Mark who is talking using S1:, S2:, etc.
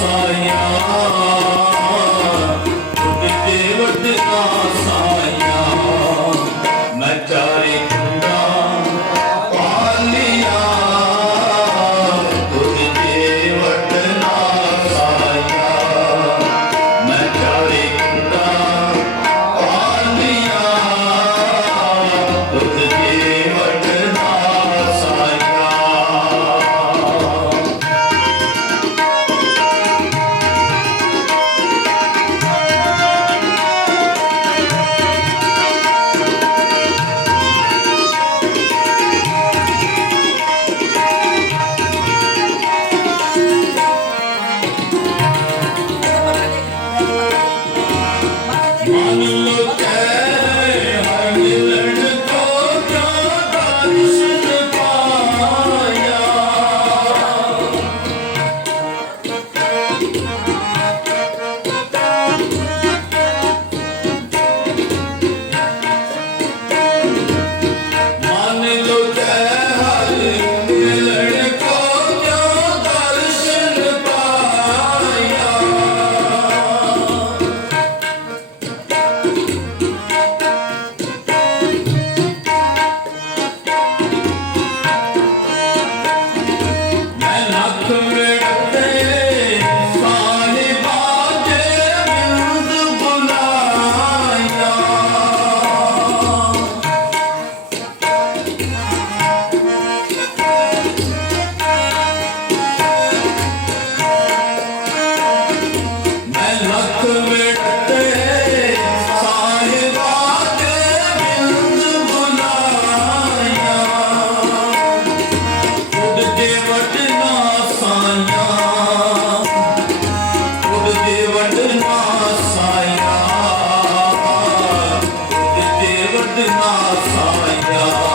S1: Messiah. Amen. Ya Sayyid.